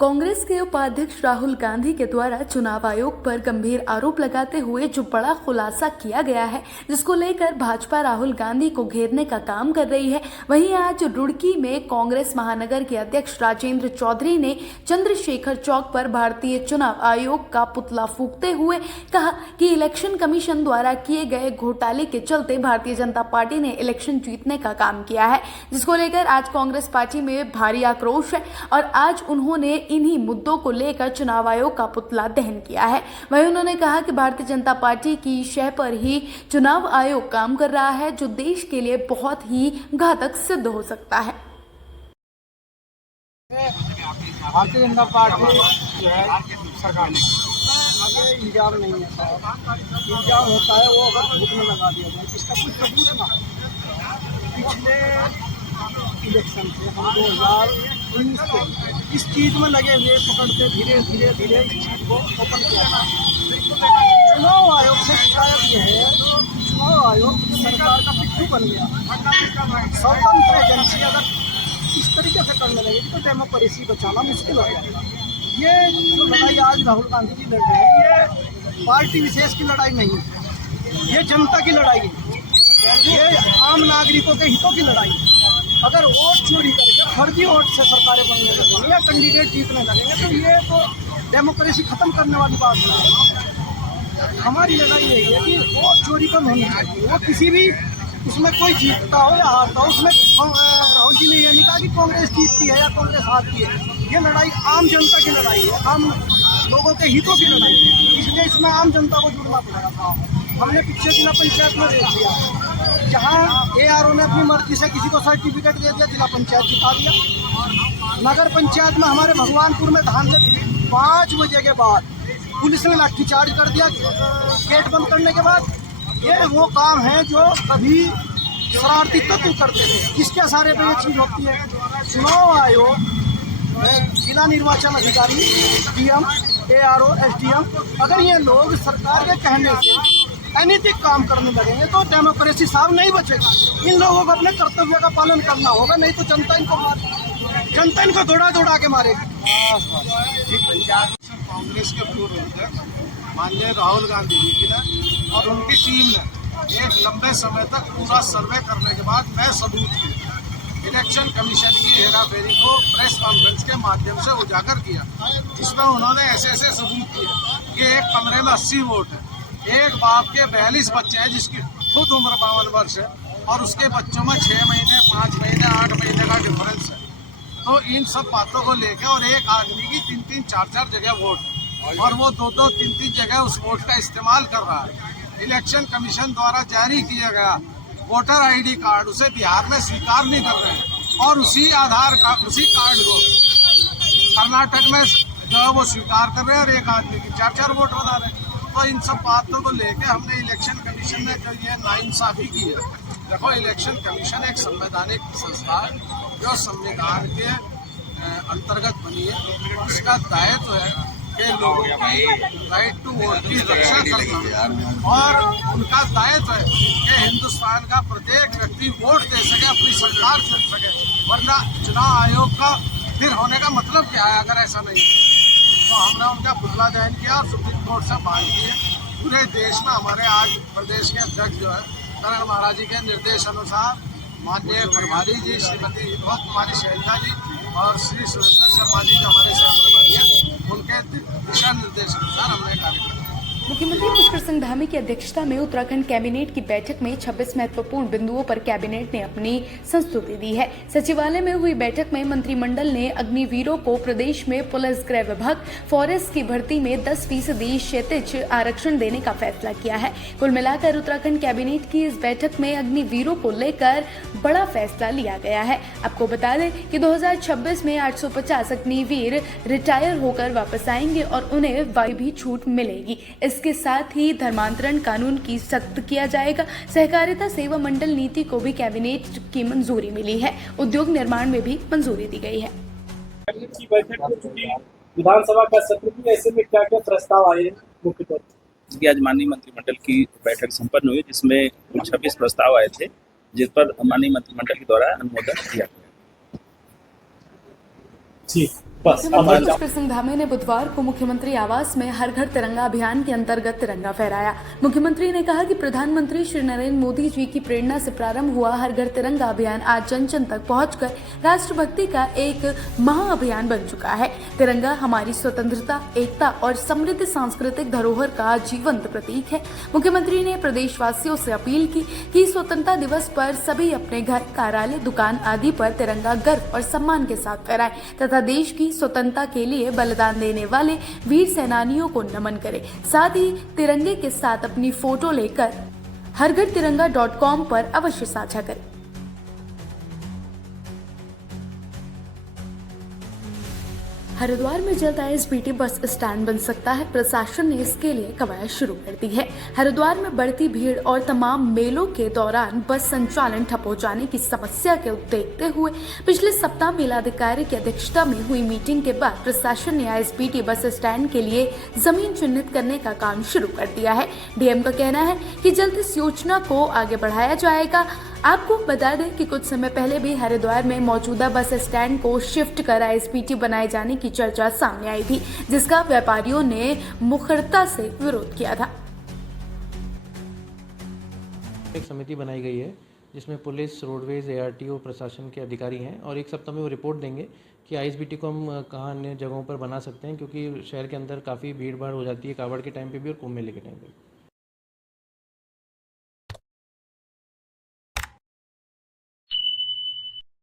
कांग्रेस के उपाध्यक्ष राहुल गांधी के द्वारा चुनाव आयोग पर गंभीर आरोप लगाते हुए जो बड़ा खुलासा किया गया है, जिसको लेकर भाजपा राहुल गांधी को घेरने का काम कर रही है, वहीं आज रुड़की में कांग्रेस महानगर के अध्यक्ष राजेंद्र चौधरी ने चंद्रशेखर चौक पर भारतीय चुनाव आयोग का पुतला फूंकते हुए कहा कि इलेक्शन कमीशन द्वारा किए गए घोटाले के चलते भारतीय जनता पार्टी ने इलेक्शन जीतने का काम किया है, जिसको लेकर आज कांग्रेस पार्टी में भारी आक्रोश है और आज उन्होंने इन्हीं मुद्दों को लेकर चुनाव आयोग का पुतला दहन किया है। वहीं उन्होंने कहा कि भारतीय जनता पार्टी की शह पर ही चुनाव आयोग काम कर रहा है, जो देश के लिए बहुत ही घातक सिद्ध हो सकता है। भारतीय जनता पार्टी जो है सरकार में आगे इल्जाम नहीं है, इल्जाम होता है वो अगर झूठ में लगा दिया जाए, इसका कुछ सबूत ना। पिछले इलेक्शन से हम 2019 से इस चीज़ में लगे हुए पकड़ते धीरे धीरे धीरे इस चीज़ को ओपन किया था। चुनाव आयोग से शिकायत ये है, चुनाव आयोग सरकार का पिट्ठू बन गया। स्वतंत्र एजेंसी अगर इस तरीके से करने लगेगी तो डेमोक्रेसी बचाना मुश्किल हो जाएगा। ये जो लड़ाई आज राहुल गांधी जी लड़ रहे हैं, ये पार्टी विशेष की लड़ाई नहीं है, ये जनता की लड़ाई है, ये आम नागरिकों के हितों की लड़ाई है। अगर वोट चोरी करके फर्जी वोट से सरकारें बनने लगेंगी या कैंडिडेट जीतने लगेंगे तो ये तो डेमोक्रेसी खत्म करने वाली बात नहीं है। हमारी लड़ाई यही है कि वोट चोरी कम होनी चाहिए। वो किसी भी उसमें कोई जीतता हो या हारता हो, उसमें राहुल जी ने ये नहीं कहा कि कांग्रेस जीतती है या कांग्रेस हारती है। ये लड़ाई आम जनता की लड़ाई है, आम लोगों के हितों की लड़ाई है, इसलिए इसमें आम जनता को जुड़ना पड़ेगा था। हमने पिछले जिला पंचायत में देख लिया, जहाँ ARO ने अपनी मर्जी से किसी को सर्टिफिकेट दे दिया, जिला पंचायत जिता दिया। नगर पंचायत में हमारे भगवानपुर में धान के 5 बजे के बाद पुलिस ने लाठीचार्ज कर दिया गेट बंद करने के बाद। ये वो काम है जो कभी शरारती तत्व करते थे, इसके सारे पे ये चीज़ होती है। चुनाव आयोग, जिला निर्वाचन अधिकारी, DM, ARO, SDM, अगर ये लोग सरकार के कहने से अनैतिक काम करने लगेंगे तो डेमोक्रेसी साहब नहीं बचेगी। इन लोगों को अपने कर्तव्य का पालन करना होगा, नहीं तो जनता इनको दौड़ा के मारेगी। कांग्रेस के पूर्व अध्यक्ष माननीय राहुल गांधी जी की ने और उनकी टीम ने एक लंबे समय तक पूरा सर्वे करने के बाद मैं सबूत किया, इलेक्शन कमीशन की हेराफेरी को प्रेस कॉन्फ्रेंस के माध्यम से उजागर किया, जिसमें उन्होंने ऐसे सबूत किए कि एक कमरे में 80 वोट है, एक बाप के 42 बच्चे हैं जिसकी खुद उम्र 52 वर्ष है और उसके बच्चों में 6 महीने, 5 महीने, 8 महीने का डिफरेंस है। तो इन सब बातों को लेकर और एक आदमी की 3-3, 4-4 जगह वोट है और वो 2-2, 3-3 जगह उस वोट का इस्तेमाल कर रहा है। इलेक्शन कमीशन द्वारा जारी किया गया वोटर ID कार्ड उसे बिहार में स्वीकार नहीं कर रहे हैं और उसी आधार कार्ड, उसी कार्ड को कर्नाटक में जो है वो स्वीकार कर रहे हैं और एक आदमी की 4-4 वोट बना रहे हैं। तो इन सब बातों को लेकर हमने इलेक्शन कमीशन ने जो ये नाइंसाफी की है, देखो इलेक्शन कमीशन एक संवैधानिक संस्था है जो संविधान के अंतर्गत बनी है। इसका दायित्व है कि लोगों की राइट टू वोट की रक्षा करना और उनका दायित्व है कि हिंदुस्तान का प्रत्येक व्यक्ति वोट दे सके, अपनी सरकार चुन सके, वरना चुनाव आयोग का फिर होने का मतलब क्या है अगर ऐसा नहीं है। तो हमने उनका पुतला दहन किया और सुप्रीम कोर्ट से मांग की है। पूरे देश में हमारे आज प्रदेश के अध्यक्ष जो है करण महाराज जी के निर्देश अनुसार माननीय प्रभारी जी श्रीमती विनोद कुमारी शैलजा जी और श्री सुरेंद्र शर्मा जी जो हमारे शहर प्रभारी हैं, उनके दिशा निर्देश अनुसार हमने कार्य किया। मुख्यमंत्री पुष्कर सिंह धामी की अध्यक्षता में उत्तराखंड कैबिनेट की बैठक में 26 महत्वपूर्ण बिंदुओं पर कैबिनेट ने अपनी संस्तुति दी है। सचिवालय में हुई बैठक में मंत्रिमंडल ने अग्निवीरों को प्रदेश में पुलिस, गृह विभाग, फॉरेस्ट की भर्ती में 10% क्षैतिज आरक्षण देने का फैसला किया है। कुल मिलाकर उत्तराखंड कैबिनेट की इस बैठक में अग्निवीरों को लेकर बड़ा फैसला लिया गया है। आपको बता दें कि 2026 में 850 अग्निवीर रिटायर होकर वापस आएंगे और उन्हें वायु भी छूट मिलेगी। इसके साथ ही धर्मांतरण कानून की सख्त किया जाएगा। सहकारिता सेवा मंडल नीति को भी कैबिनेट की मंजूरी मिली है। उद्योग निर्माण में भी मंजूरी दी गई है। की बैठक हो चुकी है, विधानसभा का सत्र भी, ऐसे में क्या क्या प्रस्ताव आए हैं मुख्य तौर पर? आज माननीय मंत्रिमंडल की बैठक संपन्न हुई, जिसमें कुल 26 प्रस्ताव आए थे, जिस पर माननीय मंत्रिमंडल के द्वारा अनुमोदन दिया गया। जी। बस मुख्यमंत्री पुष्कर सिंह धामी ने बुधवार को मुख्यमंत्री आवास में हर घर तिरंगा अभियान के अंतर्गत तिरंगा फहराया। मुख्यमंत्री ने कहा कि प्रधानमंत्री श्री नरेंद्र मोदी जी की प्रेरणा से प्रारंभ हुआ हर घर तिरंगा अभियान आज जन जन तक पहुंचकर राष्ट्रभक्ति का एक महाअभियान बन चुका है। तिरंगा हमारी स्वतंत्रता, एकता और समृद्ध सांस्कृतिक धरोहर का जीवंत प्रतीक है। मुख्यमंत्री ने प्रदेशवासियों से अपील की कि स्वतंत्रता दिवस पर सभी अपने घर, कार्यालय, दुकान आदि पर तिरंगा गर्व और सम्मान के साथ फहराएं तथा देश की स्वतंत्रता के लिए बलिदान देने वाले वीर सेनानियों को नमन करें। साथ ही तिरंगे के साथ अपनी फोटो लेकर हरघरतिरंगा.com पर अवश्य साझा करें। हरिद्वार में जल्द ISBT बस स्टैंड बन सकता है, प्रशासन ने इसके लिए कवायद शुरू कर दी है। हरिद्वार में बढ़ती भीड़ और तमाम मेलों के दौरान बस संचालन ठप हो जाने की समस्या को देखते हुए पिछले सप्ताह मेलाधिकारी की अध्यक्षता में हुई मीटिंग के बाद प्रशासन ने ISBT बस स्टैंड के लिए जमीन चिन्हित करने का काम शुरू कर दिया है। डीएम का कहना है कि जल्द इस योजना को आगे बढ़ाया जाएगा। आपको बता दें कि कुछ समय पहले भी हरिद्वार में मौजूदा बस स्टैंड को शिफ्ट कर ISBT बनाए जाने की चर्चा सामने आई थी, जिसका व्यापारियों ने मुखरता से विरोध किया था। एक समिति बनाई गई है जिसमें पुलिस, रोडवेज, ARTO प्रशासन के अधिकारी हैं और एक सप्ताह में वो रिपोर्ट देंगे कि ISBT को हम कहाँ अन्य जगहों पर बना सकते हैं, क्योंकि शहर के अंदर काफ़ी भीड़ भाड़ हो जाती है कावड़ के टाइम पे भी और कुंभ मेले के टाइम पे।